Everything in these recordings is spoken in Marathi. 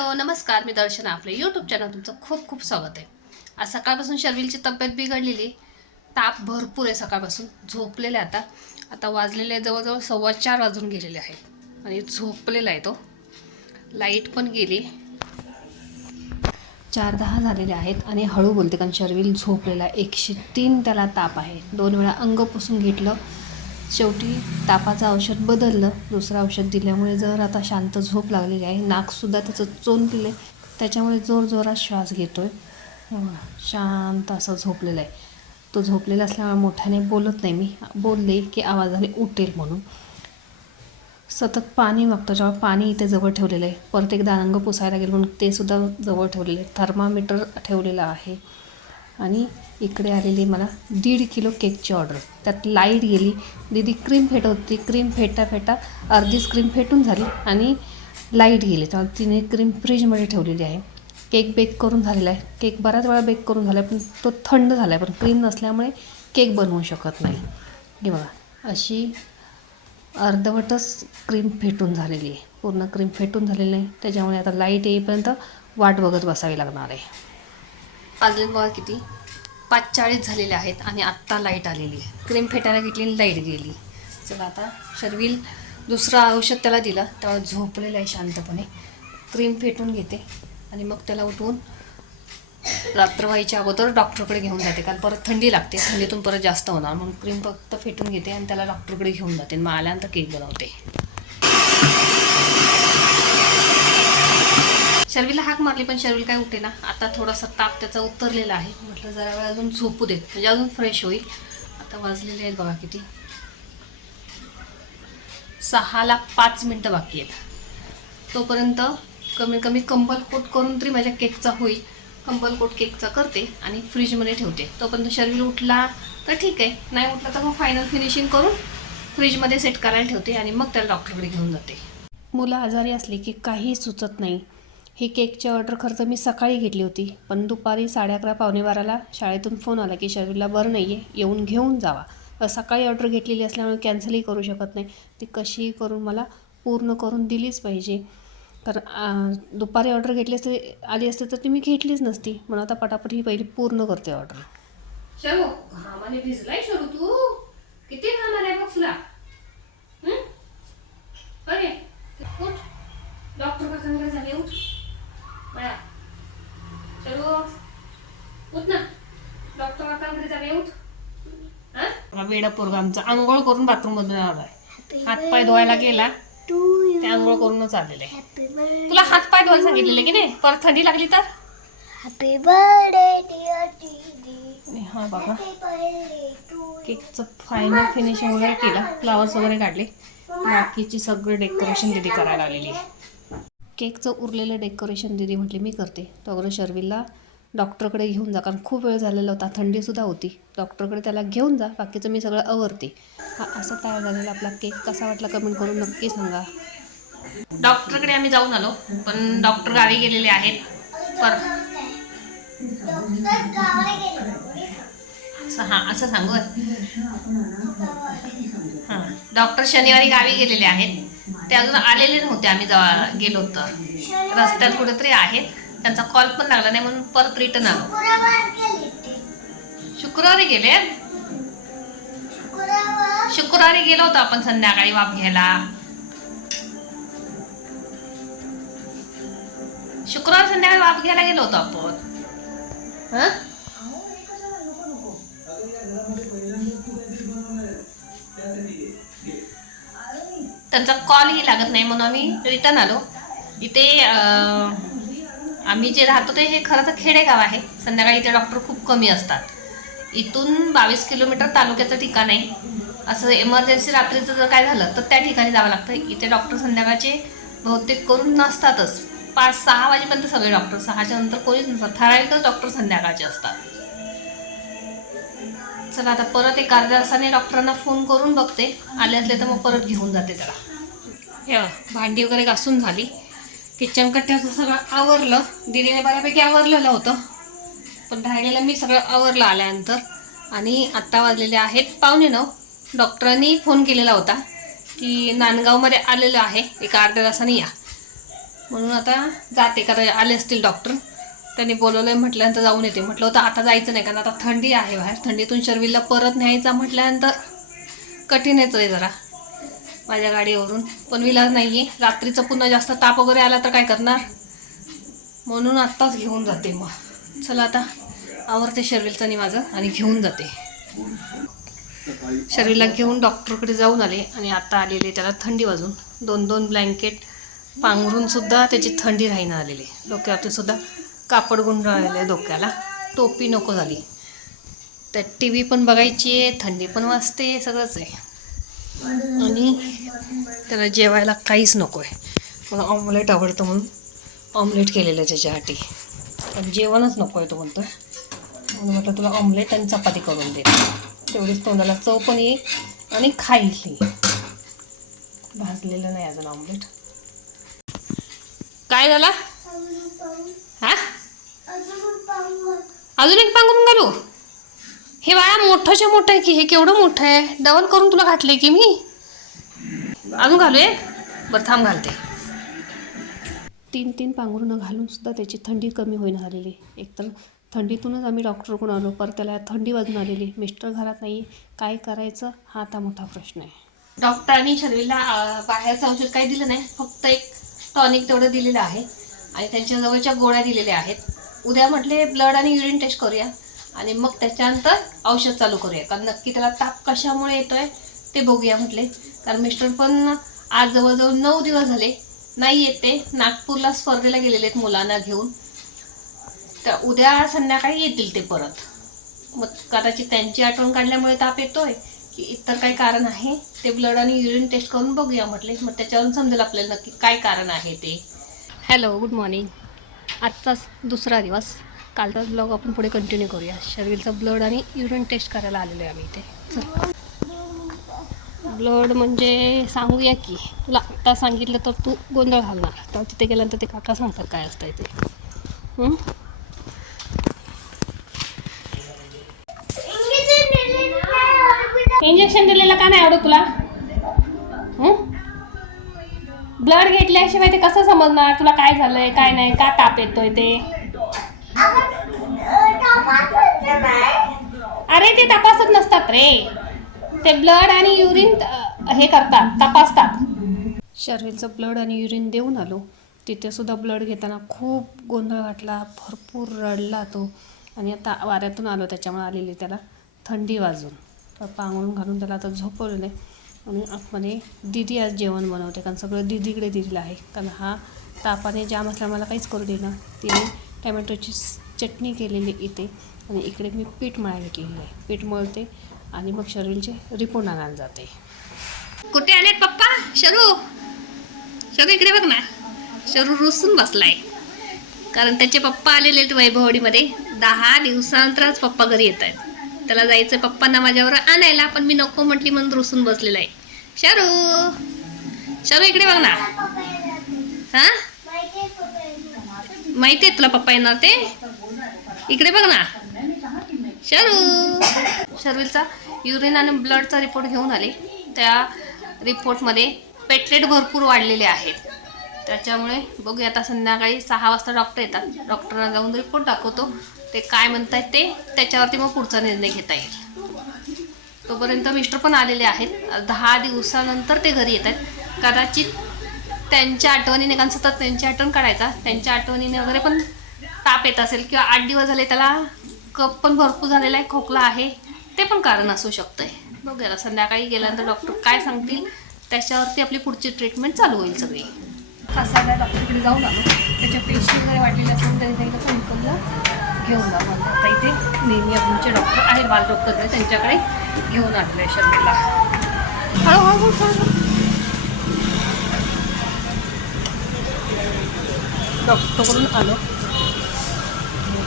हॅलो नमस्कार मी दर्शना. आपलं यूट्यूब चॅनल तुमचं खूप खूप स्वागत आहे. आज सकाळपासून शर्विलची तब्येत बिघडलेली. ताप भरपूर आहे सकाळपासून. झोपलेले आता. आता वाजलेले जवळजवळ सव्वा चार वाजून गेलेले आहे. आणि झोपलेला आहे तो. लाइट पण गेली. चार दहा झालेले आहेत आणि हळू बोलते कारण शर्विल झोपलेला एकशे तीन त्याला ताप आहे. दोन वेळा अंग पुसून घेतलं. शेवटी तापाचं औषध बदललं दुसरं औषध दिल्यामुळे जर आता शांत झोप लागलेली आहे नाकसुद्धा त्याचं चोंदलेलं आहे त्याच्यामुळे जोर जोरात श्वास घेतो आहे शांत असं झोपलेलं आहे. तो झोपलेला असल्यामुळे मोठ्याने बोलत नाही मी. बोलले की आवाजाने उठेल म्हणून. सतत पाणी मागतो जेव्हा पाणी इथे जवळ ठेवलेलं आहे. परत एकदा अंग पुसायला गेलं म्हणून ते सुद्धा जवळ ठेवलेलं आहे. थर्मामीटर ठेवलेलं आहे. आणि इकडे आलेली मला दीड किलो केकची ऑर्डर. त्यात लाइट गेली. दीदी क्रीम फेट होती. क्रीम फेटा फेटा अर्धीच क्रीम फेटून झाली आणि लाइट गेली. तर तिने क्रीम फ्रीजमध्ये ठेवलेली आहे. केक बेक करून झालेला आहे. केक बऱ्याच वेळा बेक करून झाला आहे पण तो थंड झाला आहे पण क्रीम नसल्यामुळे केक बनवू शकत नाही. हे बघा अशी अर्धवटच क्रीम फेटून झालेली आहे. पूर्ण क्रीम फेटून झालेली नाही. त्याच्यामुळे आता लाइट येईपर्यंत वाट बघत बसावी लागणार आहे. वाजले बघा किती. पाच चाळीस झालेले आहेत आणि आत्ता लाइट आलेली आहे. क्रीम फेटायला घेतली आणि लाइट गेली. चला आता शर्विल दुसरं औषध त्याला दिलं. तेव्हा झोपलेलं आहे शांतपणे. क्रीम फेटून घेते आणि मग त्याला उठवून रात्र व्हायच्या अगोदर डॉक्टरकडे घेऊन जाते. कारण परत थंडी लागते. थंडीतून परत जास्त होणार. म्हणून क्रीम फक्त फेटून घेते आणि त्याला डॉक्टरकडे घेऊन जाते. मग आल्यानंतर केक बनवते. शर्वीला हाक मारली पण शर्वील काय उठे ना आता थोडासा ताप त्याचा उतरलेला आहे. म्हटलं जरा वेळ अजून झोपू देत. म्हणजे अजून फ्रेश होईल. आता वाजलेले आहेत बघा किती. सहाला पाच मिनटं बाकी आहेत. तोपर्यंत कमीत कमी कंबल कोट करून तरी माझ्या केकचा होईल. कंबल कोट केकचा करते आणि फ्रीजमध्ये ठेवते. तोपर्यंत शर्वील उठला तर ठीक आहे. नाही उठला तर मग फायनल फिनिशिंग करून फ्रीजमध्ये सेट करायला ठेवते आणि मग त्याला डॉक्टरकडे घेऊन जाते. मुलं आजारी असली की काही सुचत नाही. ही केकची ऑर्डर खरं तर मी सकाळी घेतली होती पण दुपारी साडे अकरा पावणे बाराला शाळेतून फोन आला की शर्वीला बरं नाही आहे येऊन घेऊन जावा. सकाळी ऑर्डर घेतलेली असल्यामुळे कॅन्सलही करू शकत नाही. ती कशीही करून मला पूर्ण करून दिलीच पाहिजे. कारण दुपारी ऑर्डर घेतली असते आली असते तर ती मी घेतलीच नसती. म्हणून आता पटापट ही पहिली पूर्ण करते ऑर्डर. शरू घामाने भिजलाय शरू तू? किती घाम आलाय बघ तुला? अरे उठ. डॉक्टर काकांकडे झाले उठ. बया चलो. उठ ना. डॉक्टर काकांकडे झाले उठ. हा? वेडा पोरगा आमचा. आंघोळ करून बाथरूम मधून आलाय. हात पाय धुवायला गेला. ते आंघोळ करूनच आलेले. तुला हात पाय धुवायला सांगितलेले की नाही? परत थंडी लागली तर? Dear Didi. हा बाबा. केकचं फायनल फिनिशिंग वगैरे केलं. फ्लावर्स वगैरे काढले. बाकीची सगळं डेकोरेशन दिदी करायला आलेली. आहे केकचं उरलेलं डेकोरेशन दिदी म्हटली मी करते. तो अगोदर शर्विलला डॉक्टरकडे घेऊन जा कारण खूप वेळ झालेला होता थंडीसुद्धा होती. डॉक्टरकडे त्याला घेऊन जा बाकीचं मी सगळं आवरते. हा असा तयार झालेला आपला केक. कसा वाटला कमेंट करून नक्की सांगा. डॉक्टरकडे आम्ही जाऊन आलो पण डॉक्टर गावी गेलेले आहेत. पर असं हां असं सांगू. हां. डॉक्टर शनिवारी गावी गेलेले आहेत. ते अजून आलेले नव्हते आम्ही जेव्हा गेलो तर रस्त्यात कुठेतरी आहेत त्यांचा कॉल पण लागला नाही म्हणून परत रिटर्न आलो. शुक्रवारी गेले? शुक्रवारी गेलो होतो आपण संध्याकाळी वाप घ्यायला. शुक्रवार संध्याकाळी वाप घ्यायला गेलो होतो आपण. त्यांचा कॉलही लागत नाही. म्हणून आम्ही रिटर्न आलो. इथे आम्ही जे राहतो ते हे खरं तर खेडेगाव आहे. संध्याकाळी इथे डॉक्टर खूप कमी असतात. इथून बावीस किलोमीटर तालुक्याचं ठिकाण आहे. असं एमर्जन्सी रात्रीचं जर काय झालं तर त्या ठिकाणी जावं लागतं. इथे डॉक्टर संध्याकाळचे बहुतेक करून नसतातच. पाच सहा वाजेपर्यंत सगळे डॉक्टर सहाच्या नंतर कोणीच नसतात. ठराविकच डॉक्टर संध्याकाळचे असतात. चला आता परत एक अर्ध्या तासाने डॉक्टरांना फोन करून बघते. आले असले तर मग परत घेऊन जाते त्याला. हे भांडी वगैरे घासून झाली. किचन कट्ट्याचं सगळं आवरलं. दिदीने बऱ्यापैकी आवरलेलं होतं. पण राहिलेलं मी सगळं आवरलं आल्यानंतर. आणि आत्ता वाजलेले आहेत पावणे नऊ. डॉक्टरांनी फोन केलेला होता की नांदगावमध्ये आलेलं आहे. एका अर्ध्या तासाने या. म्हणून आता जाते का आले असतील डॉक्टर. त्यांनी बोलवलंय म्हटल्यानंतर जाऊन येते. म्हटलं होतं आता जायचं नाही कारण आता थंडी आहे बाहेर. थंडीतून शर्विलला परत न्यायचा म्हटल्यानंतर कठीणच आहे जरा. माझ्या गाडीवरून. पण विलाज नाही आहे रात्रीचं पुन्हा जास्त ताप वगैरे आला तर काय करणार? म्हणून आत्ताच घेऊन जाते मग. चला आता आवरते शर्विलचं आणि माझं आणि घेऊन जाते. शर्विलला घेऊन डॉक्टरकडे जाऊन आले आणि आता आलेले त्याला थंडी वाजून. दोन दोन ब्लँकेट पांघरूनसुद्धा त्याची थंडी राहीनं आलेली. डोक्यावरतीसुद्धा कापड गुंडाळलेलं डोक्याला. टोपी नको झाली. त्यात टी व्ही पण बघायची आहे थंडी पण वाजते सगळंच आहे. आणि त्याला जेवायला काहीच नको आहे मला ऑमलेट आवडतं म्हणून ऑमलेट केलेलं आहे त्याच्यासाठी. पण जेवणच नको आहे तो म्हणतो म्हणून म्हटलं तुला ऑमलेट आणि चपाती करून दे. तेवढीच तोंडाला चव पण येईल आणि खाईल भाजलेलं नाही अजून ऑमलेट काय झाला? हा? अजून एक पांघरून घालू? हे बाळा मोठंच्या मोठं आहे की हे केवढं मोठं आहे? डबल करून तुला घातलंय की मी? अजून घालू आहे बरं थांब घालते. तीन तीन पांघरुणं घालून सुद्धा त्याची थंडी कमी होईना झालेली. एकतर थंडीतूनच आम्ही डॉक्टरकडून आलो परत त्याला थंडी वाजून आलेली. मिस्टर घरात नाही. काय करायचं? हा आता मोठा प्रश्न आहे. डॉक्टरांनी शर्वीला बाहेरचं औषध काही दिलं नाही. फक्त एक टॉनिक तेवढं दिलेलं आहे. आणि त्यांच्या जवळच्या गोळ्या दिलेल्या आहेत. उद्या म्हटले ब्लड आणि युरिन टेस्ट करूया. आणि मग त्याच्यानंतर औषध चालू करूया. कारण नक्की त्याला ताप कशामुळे येतोय ते बघूया म्हटले. कारण मिस्टर पण आज जवळजवळ नऊ दिवस झाले नाही येत ते. नागपूरला स्पर्धेला गेलेले आहेत मुलांना घेऊन. तर उद्या संध्याकाळी येतील ते परत. मग कदाचित त्यांची आठवण काढल्यामुळे ताप येतोय की इतर काही कारण आहे? ते ब्लड आणि युरिन टेस्ट करून बघूया म्हटले. मग त्याच्यावरून समजेल आपल्याला नक्की काय कारण आहे ते. हॅलो गुड मॉर्निंग आजचाच दुसरा दिवस. कालचाच ब्लॉग आपण पुढे कंटिन्यू करूया. शरीरचं ब्लड आणि युरिन टेस्ट करायला आलेलो आहे आम्ही इथे. ब्लड म्हणजे सांगूया की तुला आत्ता सांगितलं तर तू गोंधळ घालणार. तर तिथे गेल्यानंतर ते काका सांगतात काय असतं ते. इंजेक्शन दिलेलं का नाही आवडत तुला? ब्लड घेतल्याशिवाय ते कसं समजणार? तुला काय झालंय काय नाही का ताप येतोय ते? अरे ते तपासत नसतात रे. ते ब्लड आणि युरिन हे करतात तपासतात. शर्विलचं ब्लड आणि युरिन देऊन आलो. तिथे सुद्धा ब्लड घेताना खूप गोंधळ वाटला भरपूर रडला तो. आणि आता वाऱ्यातून आलो त्याच्यामुळे आलेली त्याला थंडी वाजून. पांघरून घालून त्याला आता झोपवलेलं आहे. म्हणून आतमध्ये दिदी आज जेवण बनवते कारण सगळं दिदीकडे दिलेलं आहे. कारण हा तापाने जाम असल्या मला काहीच करू देणार तिने टमॅटोची चटणी केलेली इथे आणि इकडे मी पीठ मळायला घेतलेलं आहे. पीठ मळते आणि मग शरीरचे रिपोर्ट आणायला जाते. कुठे आले पप्पा? शरू. शरू इकडे बघ ना. शरू रुसून बसलाय. कारण त्याचे पप्पा आलेले आहेत वैभवडीमध्ये दहा दिवसानंतरच पप्पा घरी येत आहेत त्याला जायचं पप्पांना माझ्यावर आणायला पण मी नको म्हटली म्हणून रुसून बसलेला आहे. शरू! शरू इकडे बघ ना. हा? माहिती आहे तुला पप्पा येणार ते? इकडे बघ ना. शरू! शर्विलचा युरिन आणि ब्लडचा रिपोर्ट घेऊन आले. त्या रिपोर्टमध्ये पेटलेट भरपूर वाढलेले आहेत. त्याच्यामुळे बघूया आता संध्याकाळी सहा वाजता डॉक्टर येतात. डॉक्टरना जाऊन रिपोर्ट दाखवतो. ते काय म्हणतायत ते त्याच्यावरती मग पुढचा निर्णय घेता येईल. तोपर्यंत मिस्टर पण आलेले आहेत. दहा दिवसानंतर ते घरी येत आहेत कदाचित त्यांच्या आठवणीने कारण सतत त्यांची आठवण काढायचा त्यांच्या आठवणीने वगैरे पण ताप येत असेल किंवा आठ दिवस झाले त्याला कप पण भरपूर झालेला आहे खोकला आहे. ते पण कारण असू शकतं आहे बघायला संध्याकाळी गेल्यानंतर डॉक्टर काय सांगतील त्याच्यावरती आपली पुढची ट्रीटमेंट चालू होईल सगळी. कसाला डॉक्टरकडे जाऊन आलो. त्याच्या पेशी वगैरे वाढलेल्या असून त्यांनी त्यांना घेऊन आलो आता इथे नेहमी आमचे डॉक्टर आहेत बालरोग तज्ञ त्यांच्याकडे घेऊन आलेले शर्मीला. हळूहळू हळू डॉक्टरकडून आलो.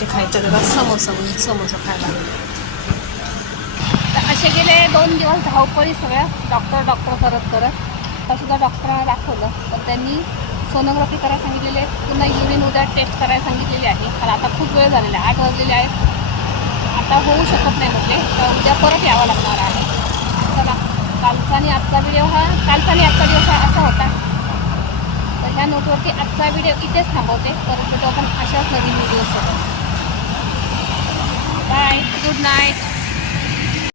ते खायचं जरा समोसा म्हणून समोसा खायला. तर असे गेले दोन दिवस धावपळी सगळ्या. डॉक्टर डॉक्टर करत करत आता सुद्धा डॉक्टरांना दाखवलं पण त्यांनी सोनोग्राफी करायला सांगितलेली आहे पुन्हा युरिन उद्या टेस्ट करायला सांगितलेली आहे. कारण आता खूप वेळ झालेला आहे. आठ वाजलेले आहेत. आता होऊ शकत नाही म्हटले. तर उद्या परत यावं लागणार आहे. चला कालचा आणि आजचा व्हिडिओ हा कालचा आणि आजचा दिवस हा असा होता. तर ह्या नोटवरती आजचा व्हिडिओ इथेच थांबवते. परत भेटू आपण अशाच नवीन व्हिडिओसोबत बाय गुड नाईट